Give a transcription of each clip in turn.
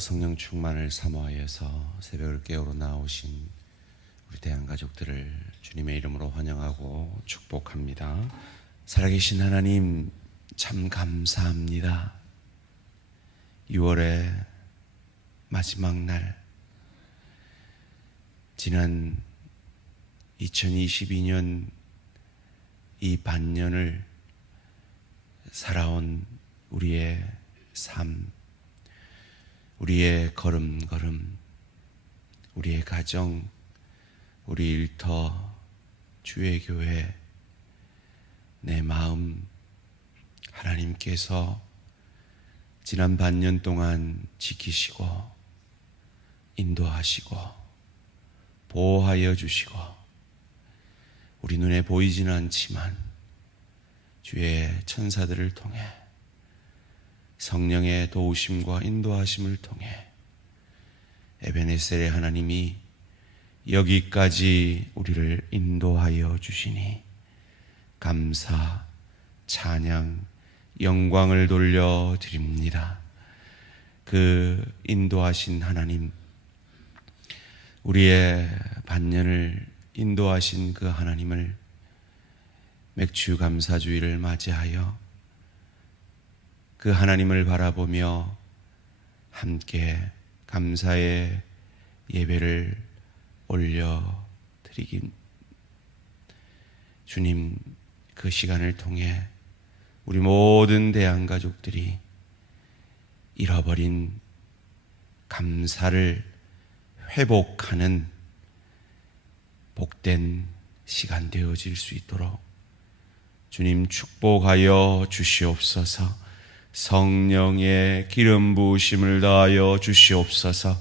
성령 충만을 사모하여서 새벽을 깨우러 나오신 우리 대한 가족들을 주님의 이름으로 환영하고 축복합니다. 살아계신 하나님 참 감사합니다. 6월의 마지막 날 지난 2022년 이 반년을 살아온 우리의 삶, 우리의 걸음걸음, 우리의 가정, 우리 일터, 주의 교회, 내 마음, 하나님께서 지난 반년 동안 지키시고, 인도하시고, 보호하여 주시고, 우리 눈에 보이지는 않지만, 주의 천사들을 통해 성령의 도우심과 인도하심을 통해 에베네셀의 하나님이 여기까지 우리를 인도하여 주시니 감사, 찬양, 영광을 돌려 드립니다. 그 인도하신 하나님, 우리의 반년을 인도하신 그 하나님을 맥주 감사주의를 맞이하여 그 하나님을 바라보며 함께 감사의 예배를 올려 드리긴 주님 그 시간을 통해 우리 모든 대한 가족들이 잃어버린 감사를 회복하는 복된 시간 되어질 수 있도록 주님 축복하여 주시옵소서. 성령의 기름 부으심을 다하여 주시옵소서.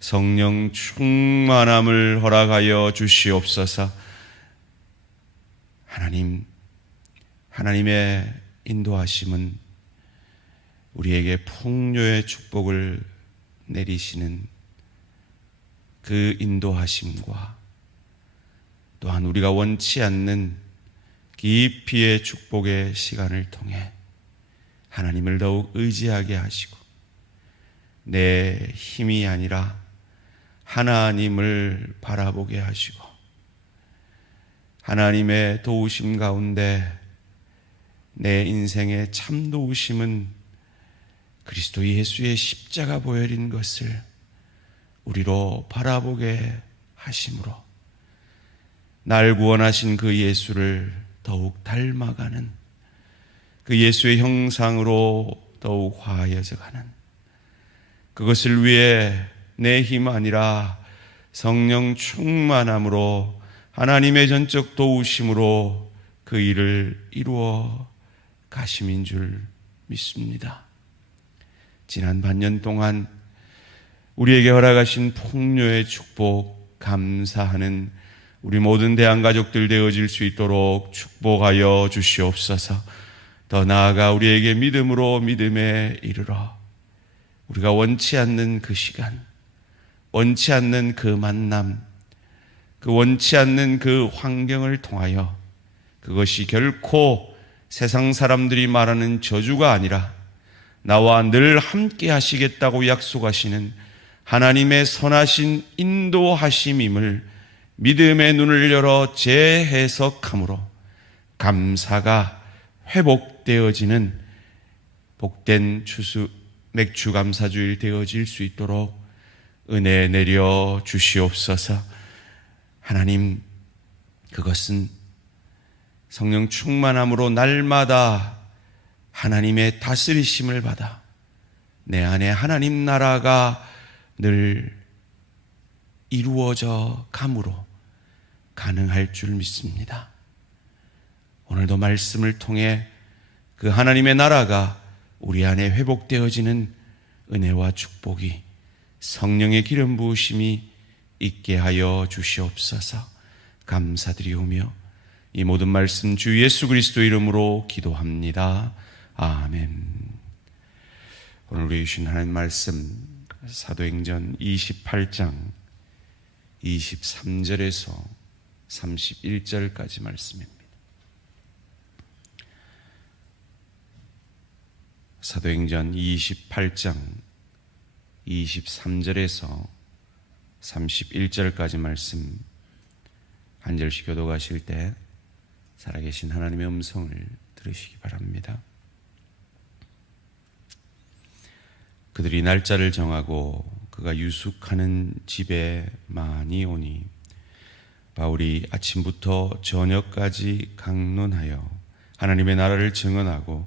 성령 충만함을 허락하여 주시옵소서. 하나님, 하나님의 인도하심은 우리에게 풍요의 축복을 내리시는 그 인도하심과 또한 우리가 원치 않는 깊이의 축복의 시간을 통해 하나님을 더욱 의지하게 하시고 내 힘이 아니라 하나님을 바라보게 하시고 하나님의 도우심 가운데 내 인생의 참 도우심은 그리스도 예수의 십자가 보혈인 것을 우리로 바라보게 하심으로 날 구원하신 그 예수를 더욱 닮아가는 그 예수의 형상으로 더욱 화해져 가는 그것을 위해 내 힘 아니라 성령 충만함으로 하나님의 전적 도우심으로 그 일을 이루어 가심인 줄 믿습니다. 지난 반년 동안 우리에게 허락하신 풍요의 축복 감사하는 우리 모든 대한 가족들 되어질 수 있도록 축복하여 주시옵소서. 더 나아가 우리에게 믿음으로 믿음에 이르러 우리가 원치 않는 그 시간, 원치 않는 그 만남, 그 원치 않는 그 환경을 통하여 그것이 결코 세상 사람들이 말하는 저주가 아니라 나와 늘 함께 하시겠다고 약속하시는 하나님의 선하신 인도하심임을 믿음의 눈을 열어 재해석함으로 감사가 회복 되어지는 복된 추수 맥주 감사주일 되어질 수 있도록 은혜 내려 주시옵소서. 하나님 그것은 성령 충만함으로 날마다 하나님의 다스리심을 받아 내 안에 하나님 나라가 늘 이루어져 감으로 가능할 줄 믿습니다. 오늘도 말씀을 통해 그 하나님의 나라가 우리 안에 회복되어지는 은혜와 축복이 성령의 기름 부으심이 있게 하여 주시옵소서 감사드리오며 이 모든 말씀 주 예수 그리스도 이름으로 기도합니다. 아멘. 오늘 우리 주신 하나님 말씀 사도행전 28장 23절에서 31절까지 말씀입니다. 사도행전 28장 23절에서 31절까지 말씀 한 절씩 교도가실 때 살아계신 하나님의 음성을 들으시기 바랍니다. 그들이 날짜를 정하고 그가 유숙하는 집에 많이 오니 바울이 아침부터 저녁까지 강론하여 하나님의 나라를 증언하고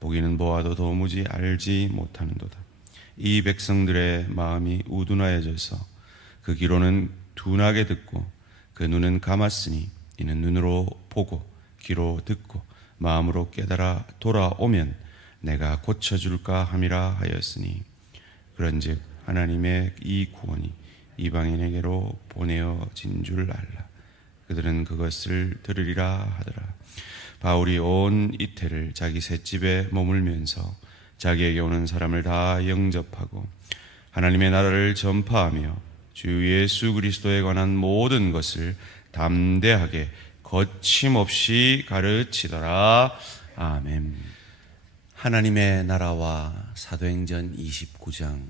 보기는 보아도 도무지 알지 못하는도다. 이 백성들의 마음이 우둔하여져서 그 귀로는 둔하게 듣고 그 눈은 감았으니 이는 눈으로 보고 귀로 듣고 마음으로 깨달아 돌아오면 내가 고쳐줄까 함이라 하였으니 그런즉 하나님의 이 구원이 이방인에게로 보내어진 줄 알라 그들은 그것을 들으리라 하더라 바울이 온 이태를 자기 셋집에 머물면서 자기에게 오는 사람을 다 영접하고 하나님의 나라를 전파하며 주 예수 그리스도에 관한 모든 것을 담대하게 거침없이 가르치더라. 아멘. 하나님의 나라와 사도행전 29장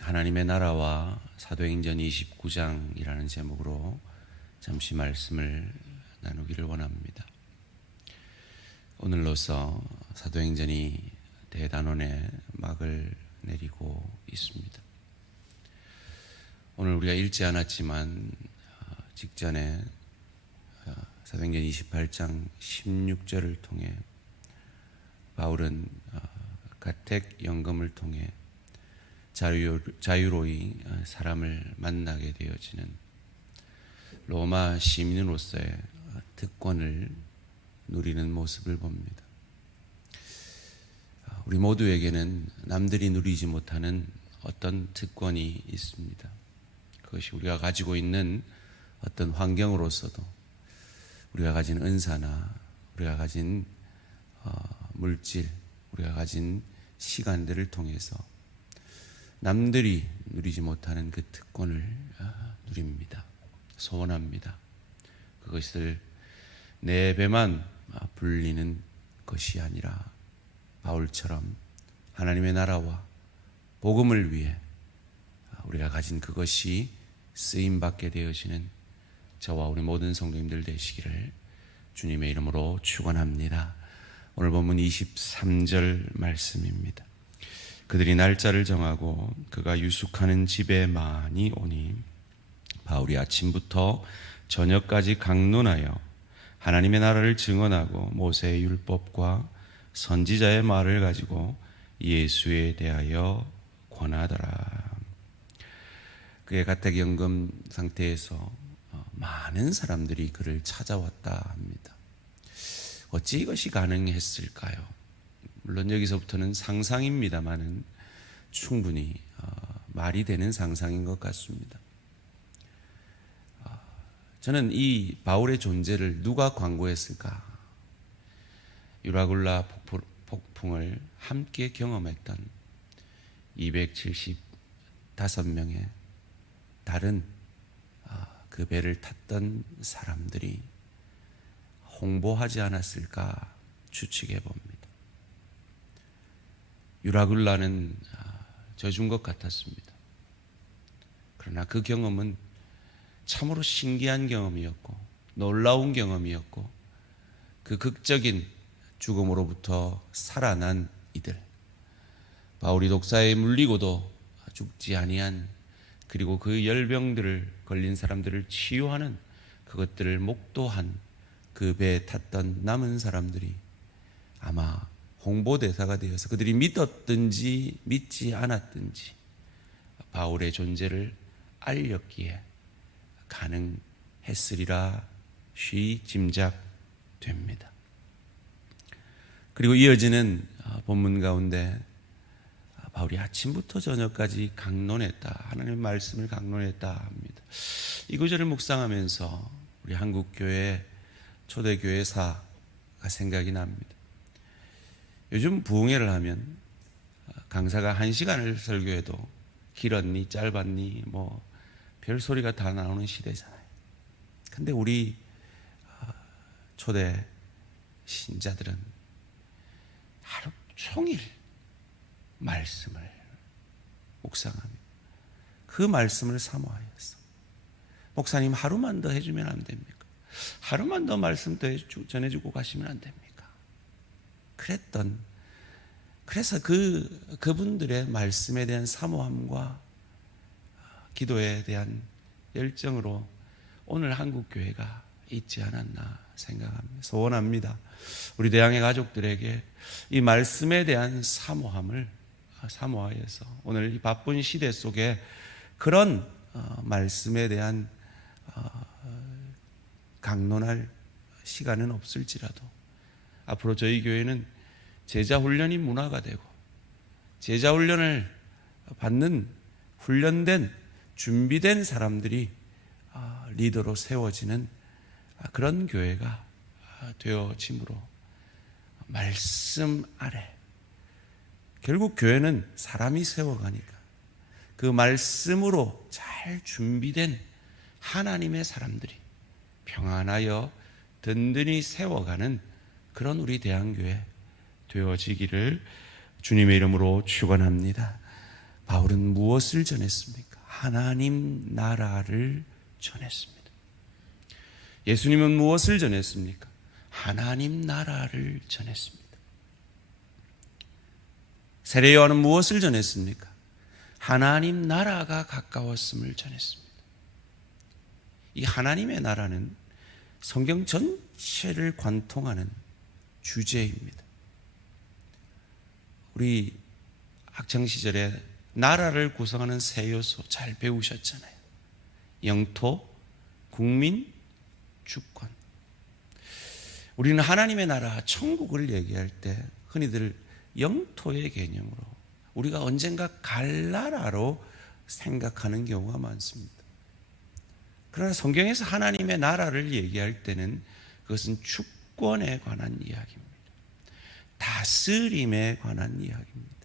하나님의 나라와 사도행전 29장이라는 제목으로 잠시 말씀을 나누기를 원합니다. 오늘로서 사도행전이 대단원의 막을 내리고 있습니다. 오늘 우리가 읽지 않았지만 어, 직전에 어, 사도행전 28장 16절을 통해 바울은 어, 가택 연금을 통해 자유, 자유로이 사람을 만나게 되어지는 로마 시민으로서의 특권을 누리는 모습을 봅니다. 우리 모두에게는 남들이 누리지 못하는 어떤 특권이 있습니다. 그것이 우리가 가지고 있는 어떤 환경으로서도 우리가 가진 은사나 우리가 가진 어, 물질, 우리가 가진 시간들을 통해서 남들이 누리지 못하는 그 특권을 어, 누립니다. 소원합니다. 그것을 내 배만 불리는 것이 아니라 바울처럼 하나님의 나라와 복음을 위해 우리가 가진 그것이 쓰임 받게 되어지는 저와 우리 모든 성도님들 되시기를 주님의 이름으로 축원합니다. 오늘 본문 23절 말씀입니다. 그들이 날짜를 정하고 그가 유숙하는 집에 많이 오니 바울이 아침부터 저녁까지 강론하여 하나님의 나라를 증언하고 모세의 율법과 선지자의 말을 가지고 예수에 대하여 권하더라. 그의 가택연금 상태에서 어, 많은 사람들이 그를 찾아왔다 합니다. 어찌 이것이 가능했을까요? 물론 여기서부터는 상상입니다만은 충분히 어, 말이 되는 상상인 것 같습니다. 어, 저는 이 바울의 존재를 누가 광고했을까? 유라굴라 폭풍을 함께 경험했던 275명의 다른 아, 그 배를 tas던 사람들이 홍보하지 않았을까 추측해 봅니다. 유라굴라는 아, 져준 것 같았습니다. 그러나 그 경험은 참으로 신기한 경험이었고 놀라운 경험이었고 그 극적인 죽음으로부터 살아난 이들. 바울이 독사에 물리고도 죽지 아니한 그리고 그 열병들을 걸린 사람들을 치유하는 그것들을 목도한 그 배에 탔던 남은 사람들이 아마 홍보대사가 되어서 그들이 믿었든지 믿지 않았든지 바울의 존재를 알렸기에 가능했으리라 쉬 짐작됩니다. 그리고 이어지는 본문 가운데 바울이 아침부터 저녁까지 강론했다. 하나님의 말씀을 강론했다 합니다. 이 구절을 묵상하면서 우리 한국 교회 초대 교회사가 생각이 납니다. 요즘 부흥회를 하면 강사가 한 시간을 설교해도 길었니 짧았니 뭐 별 소리가 다 나오는 시대잖아요. 근데 우리 어, 초대 신자들은 하루 종일 말씀을 묵상하며 그 말씀을 사모하였어. 목사님 하루만 더 해주면 안 됩니까? 하루만 더 말씀 더 해주- 전해주고 가시면 안 됩니까? 그랬던 그래서 그 그분들의 말씀에 대한 사모함과 기도에 대한 열정으로 오늘 한국 교회가 있지 않았나 생각합니다. 소원합니다. 우리 대항의 가족들에게 이 말씀에 대한 사모함을 사모하여서 오늘 이 바쁜 시대 속에 그런 어, 말씀에 대한 어, 강론할 시간은 없을지라도 앞으로 저희 교회는 제자 훈련이 문화가 되고 제자 훈련을 받는 훈련된 준비된 사람들이 아, 리더로 세워지는 아, 그런 교회가 아, 되어짐으로 말씀 아래 결국 교회는 사람이 세워가니까 그 말씀으로 잘 준비된 하나님의 사람들이 평안하여 든든히 세워가는 그런 우리 대한교회 되어지기를 주님의 이름으로 축원합니다. 바울은 무엇을 전했습니까? 하나님 나라를 전했습니다. 예수님은 무엇을 전했습니까? 하나님 나라를 전했습니다. 세례 요한은 무엇을 전했습니까? 하나님 나라가 가까웠음을 전했습니다. 이 하나님의 나라는 성경 전체를 관통하는 주제입니다. 우리 학창 시절에 나라를 구성하는 세 요소 잘 배우셨잖아요. 영토, 국민, 주권. 우리는 하나님의 나라, 천국을 얘기할 때 흔히들 영토의 개념으로 우리가 언젠가 갈 나라로 생각하는 경우가 많습니다. 그러나 성경에서 하나님의 나라를 얘기할 때는 그것은 주권에 관한 이야기입니다. 다스림에 관한 이야기입니다.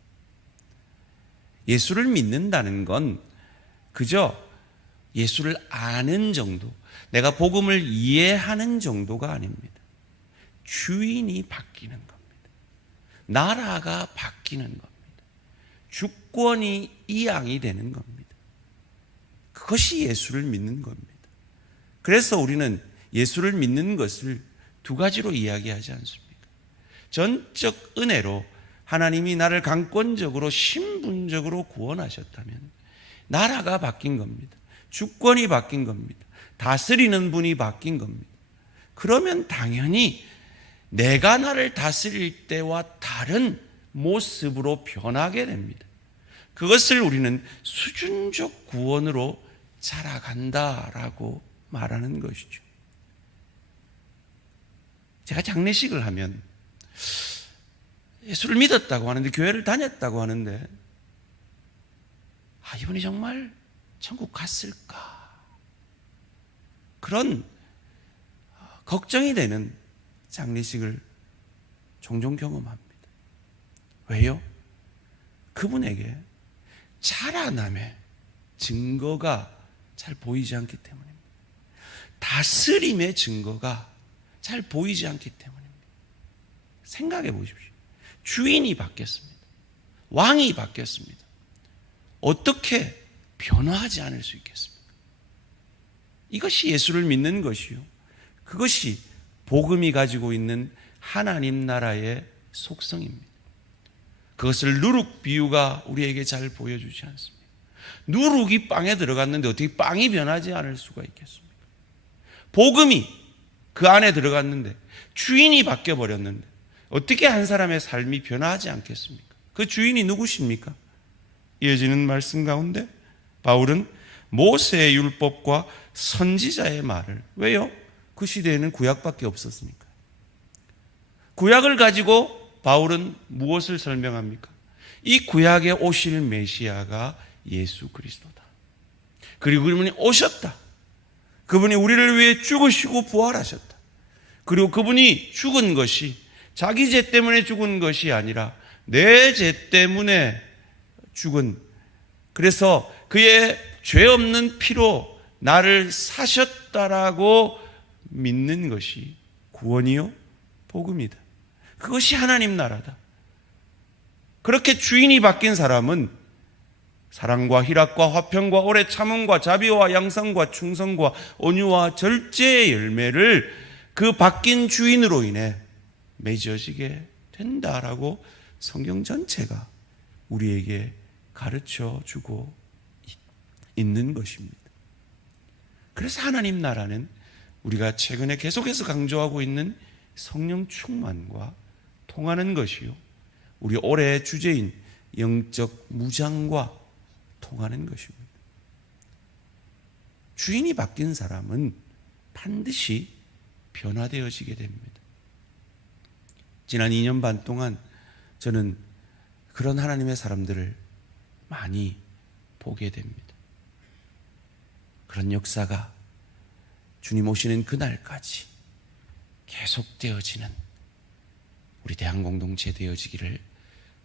예수를 믿는다는 건 그저 예수를 아는 정도, 내가 복음을 이해하는 정도가 아닙니다. 주인이 바뀌는 겁니다. 나라가 바뀌는 겁니다. 주권이 이양이 되는 겁니다. 그것이 예수를 믿는 겁니다. 그래서 우리는 예수를 믿는 것을 두 가지로 이야기하지 않습니까? 전적 은혜로 하나님이 나를 강권적으로 신분적으로 구원하셨다면 나라가 바뀐 겁니다. 주권이 바뀐 겁니다. 다스리는 분이 바뀐 겁니다. 그러면 당연히 내가 나를 다스릴 때와 다른 모습으로 변하게 됩니다. 그것을 우리는 수준적 구원으로 자라간다라고 말하는 것이죠. 제가 장례식을 하면 예수를 믿었다고 하는데 교회를 다녔다고 하는데 아 이분이 정말 천국 갔을까 그런 걱정이 되는 장례식을 종종 경험합니다. 왜요? 그분에게 자라남의 증거가 잘 보이지 않기 때문입니다. 다스림의 증거가 잘 보이지 않기 때문입니다. 생각해 보십시오. 주인이 바뀌었습니다. 왕이 바뀌었습니다. 어떻게 변화하지 않을 수 있겠습니까? 이것이 예수를 믿는 것이요. 그것이 복음이 가지고 있는 하나님 나라의 속성입니다. 그것을 누룩 비유가 우리에게 잘 보여주지 않습니다. 누룩이 빵에 들어갔는데 어떻게 빵이 변하지 않을 수가 있겠습니까? 복음이 그 안에 들어갔는데 주인이 바뀌어 버렸는데 어떻게 한 사람의 삶이 변화하지 않겠습니까? 그 주인이 누구십니까? 이어지는 말씀 가운데 바울은 모세의 율법과 선지자의 말을 왜요? 그 시대에는 구약밖에 없었으니까. 구약을 가지고 바울은 무엇을 설명합니까? 이 구약에 오실 메시아가 예수 그리스도다. 그리고 그분이 오셨다. 그분이 우리를 위해 죽으시고 부활하셨다. 그리고 그분이 죽은 것이 자기 죄 때문에 죽은 것이 아니라 내 죄 때문에 죽은 그래서 그의 죄 없는 피로 나를 사셨다라고 믿는 것이 구원이요 복음이다. 그것이 하나님 나라다. 그렇게 주인이 바뀐 사람은 사랑과 희락과 화평과 오래 참음과 자비와 양성과 충성과 온유와 절제의 열매를 그 바뀐 주인으로 인해 맺어지게 된다라고 성경 전체가 우리에게 가르쳐 주고 있는 것입니다. 그래서 하나님 나라는 우리가 최근에 계속해서 강조하고 있는 성령 충만과 통하는 것이요. 우리 올해의 주제인 영적 무장과 통하는 것입니다. 주인이 바뀐 사람은 반드시 변화되어지게 됩니다. 지난 2년 반 동안 저는 그런 하나님의 사람들을 많이 보게 됩니다. 그런 역사가 주님 오시는 그날까지 계속되어지는 우리 대한 공동체 되어지기를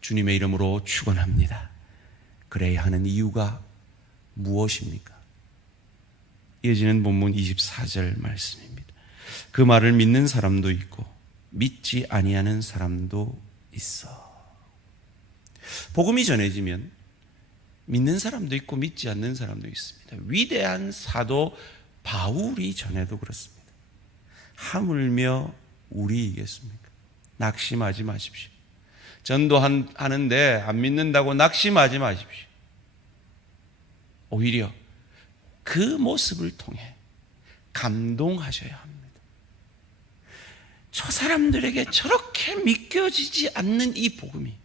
주님의 이름으로 축원합니다. 그래야 하는 이유가 무엇입니까? 이어지는 본문 24절 말씀입니다. 그 말을 믿는 사람도 있고 믿지 아니하는 사람도 있어. 복음이 전해지면 믿는 사람도 있고 믿지 않는 사람도 있습니다. 위대한 사도 바울이 전해도 그렇습니다. 하물며 우리이겠습니까? 낙심하지 마십시오. 전도하는데 안 믿는다고 낙심하지 마십시오. 오히려 그 모습을 통해 감동하셔야 합니다. 저 사람들에게 저렇게 믿겨지지 않는 이 복음이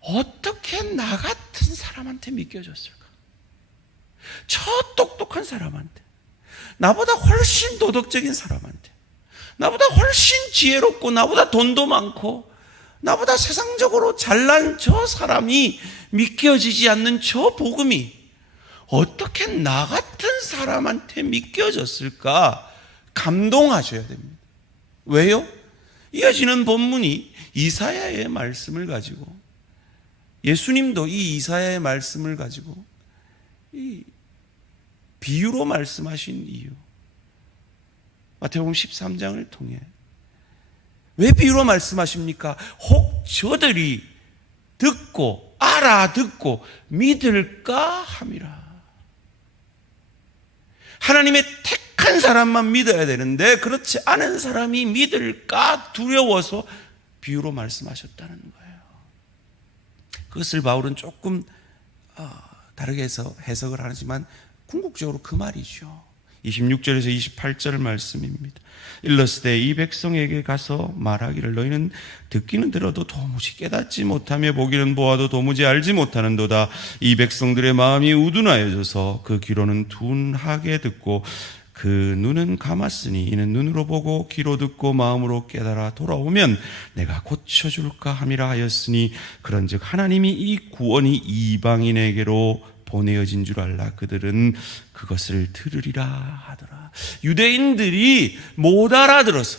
어떻게 나 같은 사람한테 믿겨졌을까? 저 똑똑한 사람한테, 나보다 훨씬 도덕적인 사람한테, 나보다 훨씬 지혜롭고, 나보다 돈도 많고, 나보다 세상적으로 잘난 저 사람이 믿겨지지 않는 저 복음이 어떻게 나 같은 사람한테 믿겨졌을까? 감동하셔야 됩니다. 왜요? 이어지는 본문이 이사야의 말씀을 가지고 예수님도 이 이사야의 말씀을 가지고 이 비유로 말씀하신 이유. 마태복음 13장을 통해 왜 비유로 말씀하십니까? 혹 저들이 듣고 알아듣고 믿을까 함이라. 하나님의 택 한 사람만 믿어야 되는데 그렇지 않은 사람이 믿을까 두려워서 비유로 말씀하셨다는 거예요. 그것을 바울은 조금 어, 다르게 해서 해석을 하지만 궁극적으로 그 말이죠. 26절에서 28절 말씀입니다. 일러스되 이 백성에게 가서 말하기를 너희는 듣기는 들어도 도무지 깨닫지 못하며 보기는 보아도 도무지 알지 못하는도다. 이 백성들의 마음이 우둔하여져서 그 귀로는 둔하게 듣고 그 눈은 감았으니 이는 눈으로 보고 귀로 듣고 마음으로 깨달아 돌아오면 내가 고쳐줄까 함이라 하였으니 그런즉 하나님이 이 구원이 이방인에게로 보내어진 줄 알라 그들은 그것을 들으리라 하더라. 유대인들이 못 알아들어서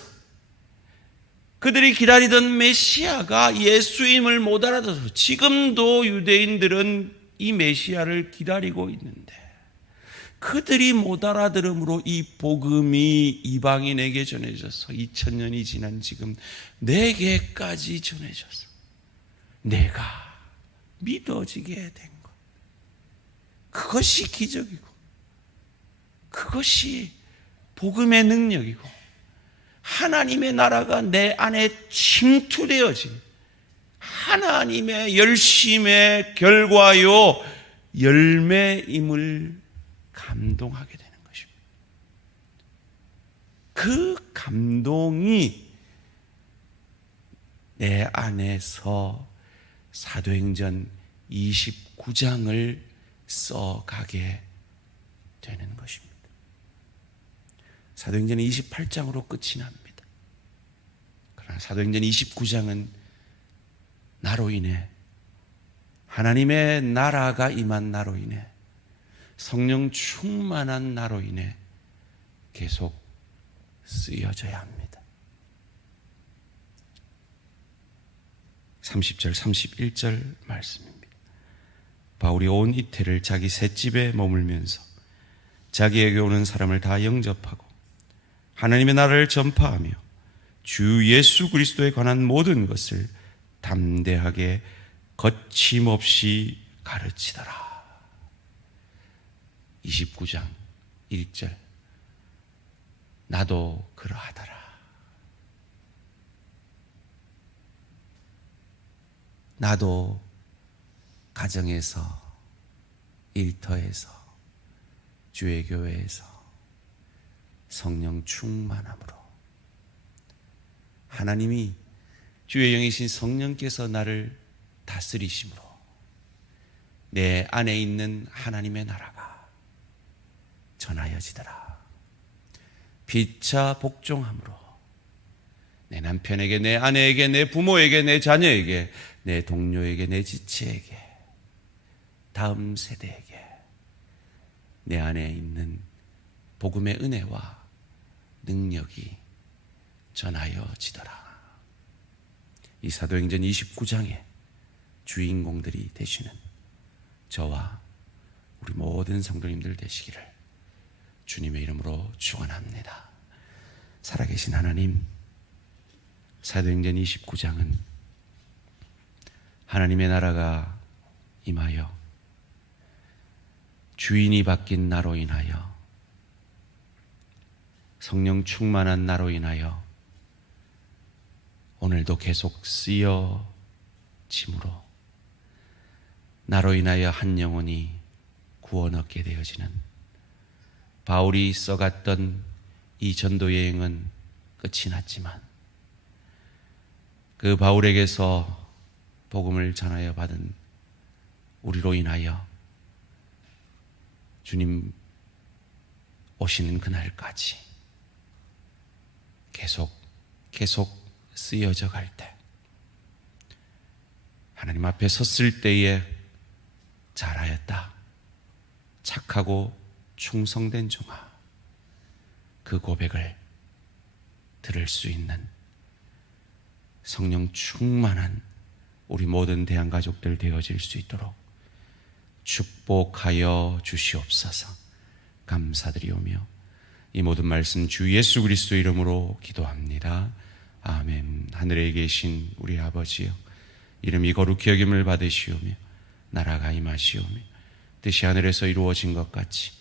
그들이 기다리던 메시아가 예수임을 못 알아들어서 지금도 유대인들은 이 메시아를 기다리고 있는데 그들이 못 알아들음으로 이 복음이 이방인에게 전해져서 2000년이 지난 지금 내게까지 전해져서 내가 믿어지게 된 것. 그것이 기적이고 그것이 복음의 능력이고 하나님의 나라가 내 안에 침투되어진 하나님의 열심의 결과요 열매임을 감동하게 되는 것입니다. 그 감동이 내 안에서 사도행전 29장을 써가게 되는 것입니다. 사도행전 28장으로 끝이 납니다. 그러나 사도행전 29장은 나로 인해 하나님의 나라가 임한 나로 인해 성령 충만한 나로 인해 계속 쓰여져야 합니다. 30절, 31절 말씀입니다. 바울이 온 이태를 자기 셋집에 머물면서 자기에게 오는 사람을 다 영접하고 하나님의 나라를 전파하며 주 예수 그리스도에 관한 모든 것을 담대하게 거침없이 가르치더라. 29장 1절 나도 그러하더라. 나도 가정에서 일터에서 주의 교회에서 성령 충만함으로 하나님이 주의 영이신 성령께서 나를 다스리심으로 내 안에 있는 하나님의 나라가 전하여지더라. 피차 복종함으로 내 남편에게, 내 아내에게, 내 부모에게, 내 자녀에게, 내 동료에게, 내 지체에게, 다음 세대에게 내 안에 있는 복음의 은혜와 능력이 전하여지더라. 이 사도행전 29장의 주인공들이 되시는 저와 우리 모든 성도님들 되시기를 주님의 이름으로 축원합니다. 살아계신 하나님, 사도행전 29장은 하나님의 나라가 임하여 주인이 바뀐 나로 인하여 성령 충만한 나로 인하여 오늘도 계속 쓰여짐으로 나로 인하여 한 영혼이 구원 얻게 되어지는 바울이 써갔던 이 전도 여행은 끝이 났지만 그 바울에게서 복음을 전하여 받은 우리로 인하여 주님 오시는 그날까지 계속 계속 쓰여져 갈 때 하나님 앞에 섰을 때에 잘하였다. 착하고 충성된 종아. 그 고백을 들을 수 있는 성령 충만한 우리 모든 대한 가족들 되어질 수 있도록 축복하여 주시옵소서. 감사드리오며 이 모든 말씀 주 예수 그리스도 이름으로 기도합니다. 아멘. 하늘에 계신 우리 아버지여 이름이 거룩히 여김을 받으시오며 나라가 임하시오며 뜻이 하늘에서 이루어진 것 같이